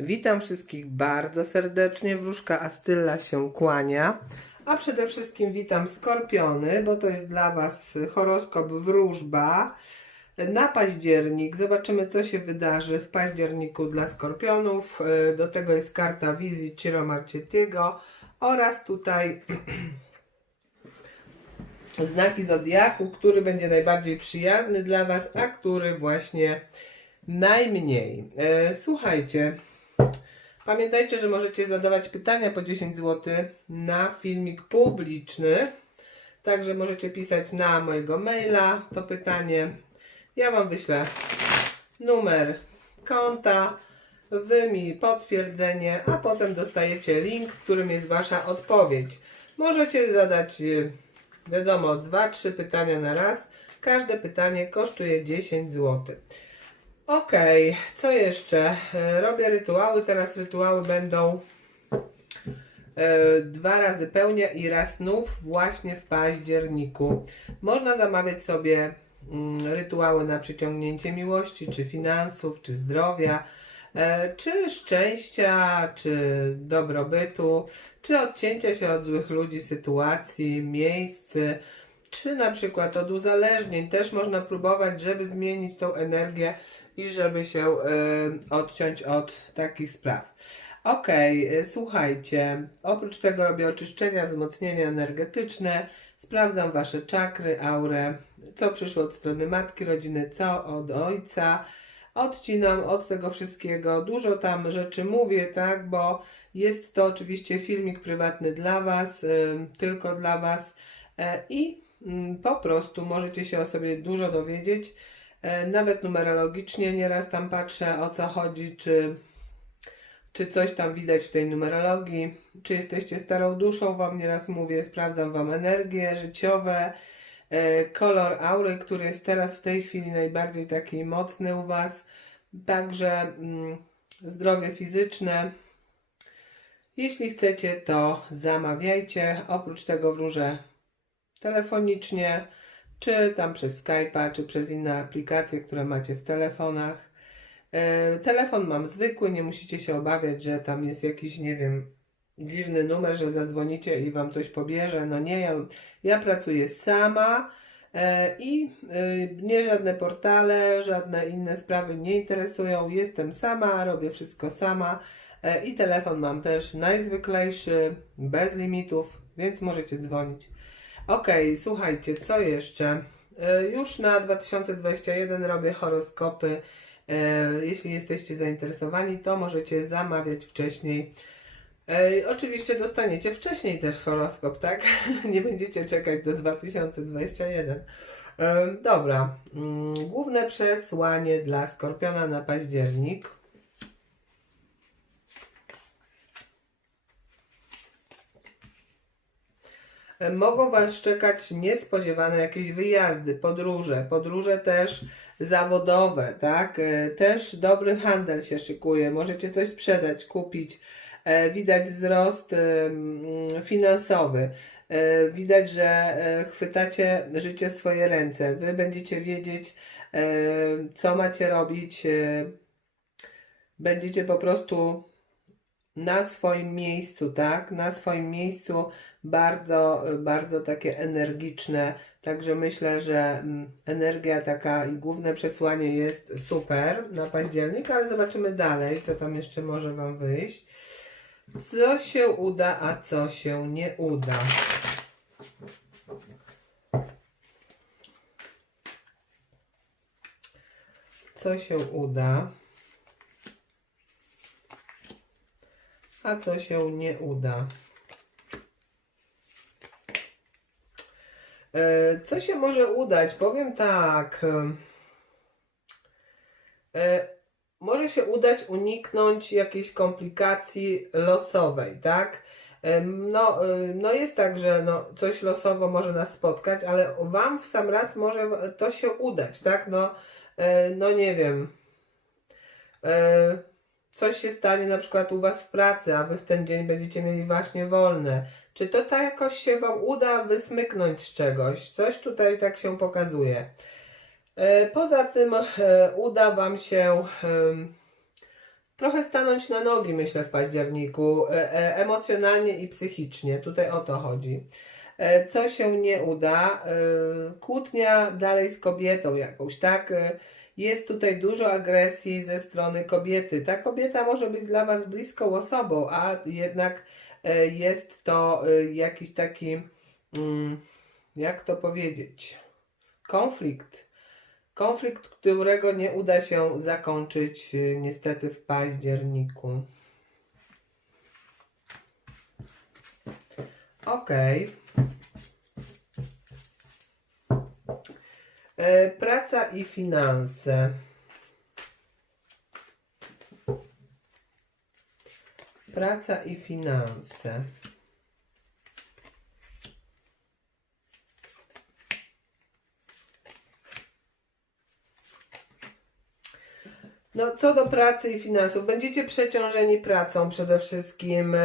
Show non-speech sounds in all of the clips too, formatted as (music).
Witam wszystkich bardzo serdecznie. Wróżka Astylla się kłania. A przede wszystkim witam Skorpiony, bo to jest dla Was horoskop wróżba na październik. Zobaczymy, co się wydarzy w październiku dla Skorpionów. E, Do tego jest karta wizji Ciro Marchettiego oraz tutaj (clears throat) znaki Zodiaku, który będzie najbardziej przyjazny dla Was, a który właśnie najmniej. E, słuchajcie, pamiętajcie, że możecie zadawać pytania po 10 zł na filmik publiczny. Także możecie pisać na mojego maila to pytanie. Ja Wam wyślę numer konta, Wy mi potwierdzenie, a potem dostajecie link, w którym jest Wasza odpowiedź. Możecie zadać, e, wiadomo, 2-3 pytania na raz. Każde pytanie kosztuje 10 zł. Okej, co jeszcze? E, Robię rytuały. Teraz rytuały będą e, dwa razy pełnia i raz snów właśnie w październiku. Można zamawiać sobie mm, rytuały na przyciągnięcie miłości, czy finansów, czy zdrowia, e, czy szczęścia, czy dobrobytu, czy odcięcia się od złych ludzi, sytuacji, miejsc, czy na przykład od uzależnień. Też można próbować, żeby zmienić tą energię i żeby się e, odciąć od takich spraw. Okej, e, słuchajcie, oprócz tego robię oczyszczenia, wzmocnienia energetyczne, sprawdzam Wasze czakry, aurę, co przyszło od strony matki, rodziny, co od ojca, odcinam od tego wszystkiego, dużo tam rzeczy mówię, tak, bo jest to oczywiście filmik prywatny dla Was, ym, tylko dla Was e, i po prostu możecie się o sobie dużo dowiedzieć, e, nawet numerologicznie nieraz tam patrzę o co chodzi, czy czy coś tam widać w tej numerologii, czy jesteście starą duszą, Wam nieraz mówię, sprawdzam Wam energie życiowe, e, kolor aury, który jest teraz w tej chwili najbardziej taki mocny u Was, także mm, zdrowie fizyczne. Jeśli chcecie, to zamawiajcie. Oprócz tego wróżę telefonicznie, czy tam przez Skype'a, czy przez inne aplikacje, które macie w telefonach. E, telefon mam zwykły, nie musicie się obawiać, że tam jest jakiś, nie wiem, dziwny numer, że zadzwonicie i wam coś pobierze. No nie, ja, ja pracuję sama e, i e, mnie żadne portale, żadne inne sprawy nie interesują. Jestem sama, robię wszystko sama i telefon mam też najzwyklejszy, bez limitów, więc możecie dzwonić. Okej, słuchajcie, co jeszcze? E, Już na 2021 robię horoskopy. E, Jeśli jesteście zainteresowani, to możecie zamawiać wcześniej. E, Oczywiście dostaniecie wcześniej też horoskop, tak? (laughs) Nie będziecie czekać do 2021. E, Dobra. Mm, Główne przesłanie dla Skorpiona na październik. Mogą Was czekać niespodziewane jakieś wyjazdy, podróże, podróże też zawodowe, tak? E, Też dobry handel się szykuje, możecie coś sprzedać, kupić. E, Widać wzrost finansowy. E, Widać, że chwytacie życie w swoje ręce. Wy będziecie wiedzieć, co macie robić. Będziecie po prostu na swoim miejscu, tak? Na swoim miejscu bardzo, bardzo takie energiczne. Także myślę, że mm, energia taka i główne przesłanie jest super na październik, ale zobaczymy dalej, co tam jeszcze może Wam wyjść. Co się uda, a co się nie uda. Co się uda, a co się nie uda. E, Co się może udać? Powiem tak. e, Może się udać uniknąć jakiejś komplikacji losowej, tak? Em, No, no jest tak, że no, coś losowo może nas spotkać, ale Wam w sam raz może to się udać, tak? No, e, no nie wiem. Coś się stanie na przykład u Was w pracy, a Wy w ten dzień będziecie mieli właśnie wolne. Czy to tak jakoś się Wam uda wysmyknąć z czegoś? Coś tutaj tak się pokazuje. E, Poza tym e, uda Wam się trochę stanąć na nogi, myślę, w październiku, e, emocjonalnie i psychicznie. Tutaj o to chodzi. Co się nie uda? Kłótnia dalej z kobietą jakąś, tak? E, Jest tutaj dużo agresji ze strony kobiety. Ta kobieta może być dla Was bliską osobą, a jednak e, jest to e, jakiś taki, mm, jak to powiedzieć, konflikt. Konflikt, którego nie uda się zakończyć y, niestety w październiku. Okej. E, Praca i finanse. Praca i finanse. No, co do pracy i finansów, będziecie przeciążeni pracą przede wszystkim.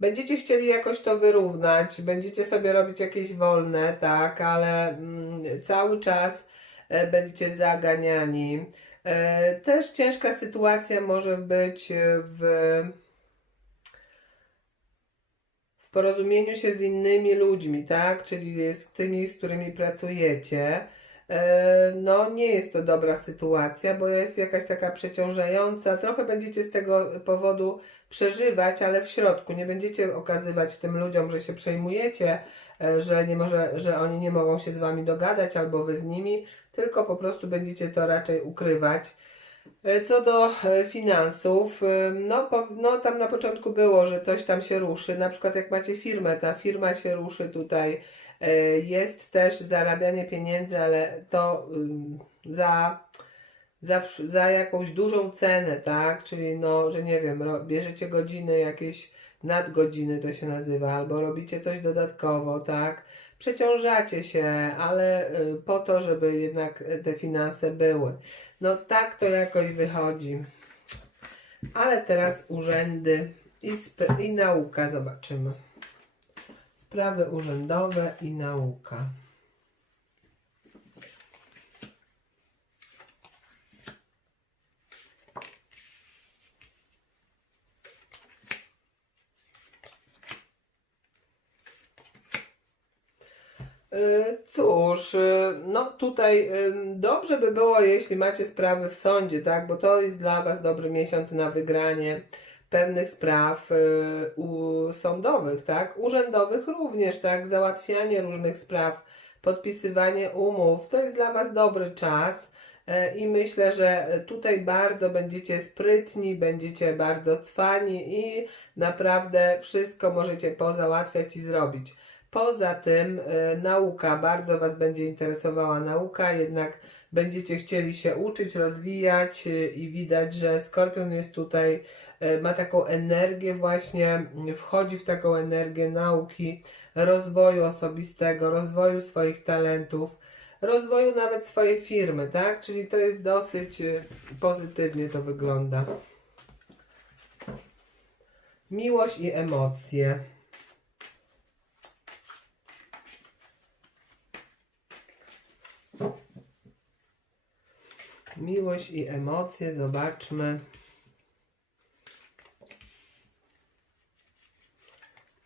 Będziecie chcieli jakoś to wyrównać, będziecie sobie robić jakieś wolne, tak, ale mm, cały czas e, będziecie zaganiani. E, też ciężka sytuacja może być e, w, w porozumieniu się z innymi ludźmi, tak, czyli z tymi, z którymi pracujecie. E, No, nie jest to dobra sytuacja, bo jest jakaś taka przeciążająca. Trochę będziecie z tego powodu przeżywać, ale w środku nie będziecie okazywać tym ludziom, że się przejmujecie, e, że, nie może, że oni nie mogą się z wami dogadać albo wy z nimi, tylko po prostu będziecie to raczej ukrywać. E, Co do finansów, no, po, no tam na początku było, że coś tam się ruszy. Na przykład jak macie firmę, ta firma się ruszy tutaj. E, Jest też zarabianie pieniędzy, ale to za, za, za jakąś dużą cenę, tak? Czyli no, że nie wiem, bierzecie godziny, jakieś nadgodziny to się nazywa, albo robicie coś dodatkowo, tak? Przeciążacie się, ale y, po to, żeby jednak te finanse były. No tak to jakoś wychodzi. Ale teraz urzędy i, i nauka zobaczymy. Sprawy urzędowe i nauka. Y, Cóż, y, no tutaj y, dobrze by było, jeśli macie sprawy w sądzie, tak? Bo to jest dla Was dobry miesiąc na wygranie pewnych spraw y, sądowych, tak? Urzędowych również, tak? Załatwianie różnych spraw, podpisywanie umów, to jest dla Was dobry czas. E, I myślę, że tutaj bardzo będziecie sprytni, będziecie bardzo cwani i naprawdę wszystko możecie pozałatwiać i zrobić. Poza tym e, nauka, bardzo Was będzie interesowała nauka, jednak będziecie chcieli się uczyć, rozwijać e, i widać, że Skorpion jest tutaj, ma taką energię właśnie, m, wchodzi w taką energię nauki, rozwoju osobistego, rozwoju swoich talentów, rozwoju nawet swojej firmy, tak? Czyli to jest dosyć e, pozytywnie to wygląda. Miłość i emocje. Miłość i emocje, zobaczmy.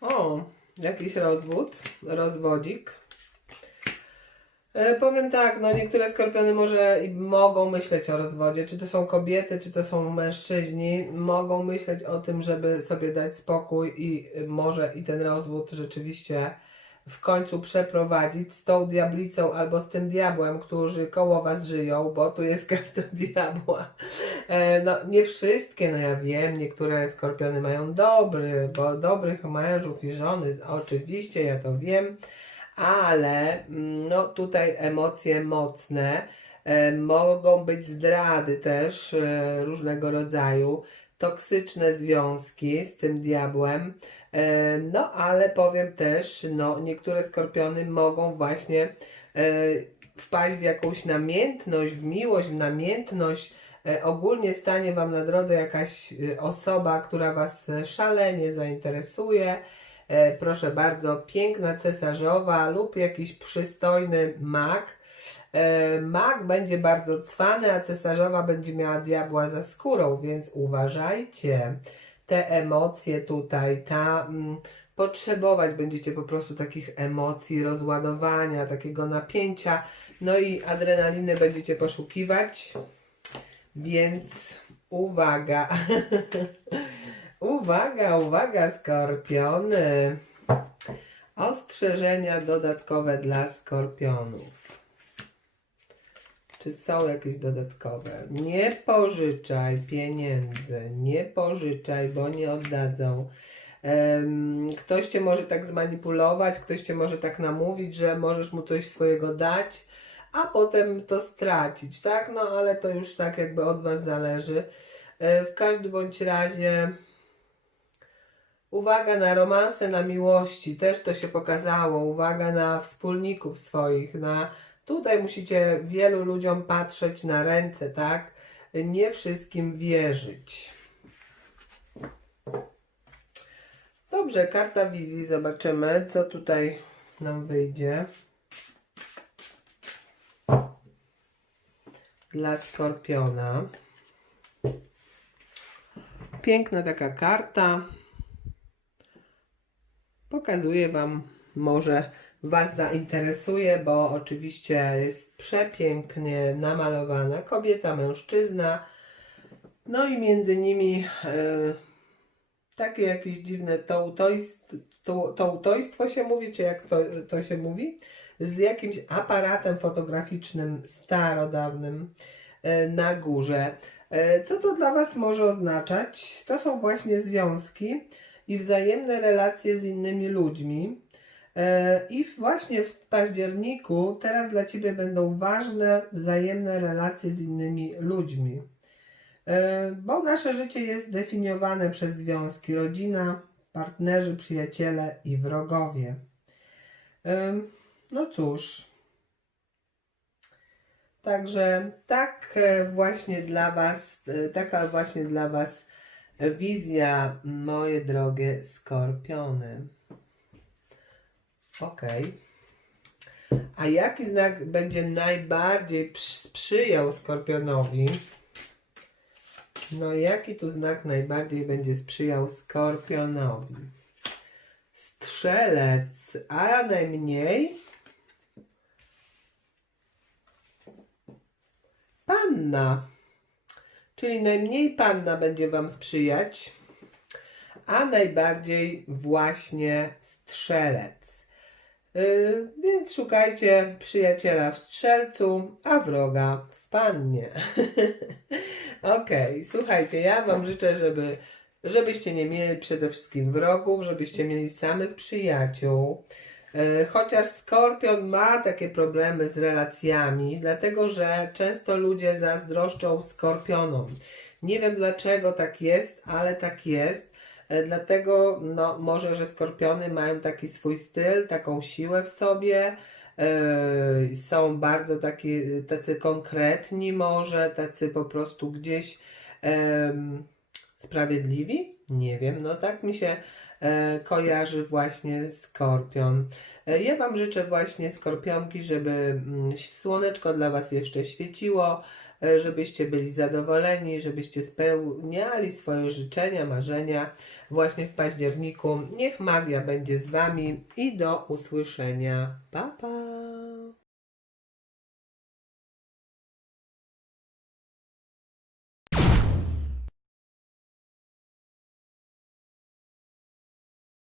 O, jakiś rozwód, rozwodzik. E, powiem tak, no niektóre skorpiony może i mogą myśleć o rozwodzie, czy to są kobiety, czy to są mężczyźni, mogą myśleć o tym, żeby sobie dać spokój i może i ten rozwód rzeczywiście w końcu przeprowadzić z tą diablicą albo z tym diabłem, którzy koło was żyją, bo tu jest (laughs) karta diabła. E, no nie wszystkie, no ja wiem, niektóre skorpiony mają dobry, bo dobrych mężów i żony, oczywiście ja to wiem, ale mm, no tutaj emocje mocne, e, mogą być zdrady też e, różnego rodzaju, toksyczne związki z tym diabłem, no ale powiem też, no niektóre skorpiony mogą właśnie e, wpaść w jakąś namiętność, w miłość, w namiętność, e, ogólnie stanie Wam na drodze jakaś e, osoba, która Was e, szalenie zainteresuje, E, proszę bardzo, piękna cesarzowa lub jakiś przystojny mak. E, Mag będzie bardzo cwany, a cesarzowa będzie miała diabła za skórą, więc uważajcie. Te emocje tutaj, ta mm, potrzebować będziecie po prostu takich emocji, rozładowania, takiego napięcia, no i adrenaliny będziecie poszukiwać. Więc uwaga. (laughs) uwaga, uwaga, skorpiony. Ostrzeżenia dodatkowe dla skorpionów. Czy są jakieś dodatkowe? Nie pożyczaj pieniędzy, nie pożyczaj, bo nie oddadzą. Ktoś cię może tak zmanipulować, ktoś cię może tak namówić, że możesz mu coś swojego dać, a potem to stracić, tak? No ale to już tak jakby od was zależy. E, w każdym bądź razie uwaga na romanse, na miłości, też to się pokazało. Uwaga na wspólników swoich, na tutaj musicie wielu ludziom patrzeć na ręce, tak? Nie wszystkim wierzyć. Dobrze, karta wizji, zobaczymy, co tutaj nam wyjdzie. Dla skorpiona. Piękna taka karta. Pokazuję Wam, może Was zainteresuje, bo oczywiście jest przepięknie namalowana kobieta, mężczyzna. No i między nimi e, takie jakieś dziwne tołtojstwo, to, tołtojstwo się mówi, czy jak to, to się mówi, z jakimś aparatem fotograficznym starodawnym e, na górze. E, Co to dla Was może oznaczać? To są właśnie związki i wzajemne relacje z innymi ludźmi. E, I właśnie w październiku teraz dla Ciebie będą ważne wzajemne relacje z innymi ludźmi. E, Bo nasze życie jest definiowane przez związki rodzina, partnerzy, przyjaciele i wrogowie. E, No cóż. Także tak właśnie dla Was, taka właśnie dla Was wizja, moje drogie skorpiony. Okej. A jaki znak będzie najbardziej przy- sprzyjał skorpionowi? No, jaki tu znak najbardziej będzie sprzyjał skorpionowi? Strzelec, a najmniej panna. Czyli najmniej panna będzie Wam sprzyjać, a najbardziej właśnie strzelec. Yy, więc szukajcie przyjaciela w strzelcu, a wroga w pannie. (laughs) Okej, słuchajcie, ja Wam życzę, żeby, żebyście nie mieli przede wszystkim wrogów, żebyście mieli samych przyjaciół. E, Chociaż skorpion ma takie problemy z relacjami, dlatego że często ludzie zazdroszczą skorpionom. Nie wiem dlaczego tak jest, ale tak jest. E, Dlatego no, może, że skorpiony mają taki swój styl, taką siłę w sobie. e, Są bardzo taki, tacy konkretni, może tacy po prostu gdzieś em, sprawiedliwi. Nie wiem, no tak mi się e, kojarzy właśnie skorpion. Ja Wam życzę właśnie skorpionki, żeby mm, słoneczko dla Was jeszcze świeciło, żebyście byli zadowoleni, żebyście spełniali swoje życzenia, marzenia właśnie w październiku. Niech magia będzie z Wami i do usłyszenia. Pa, pa!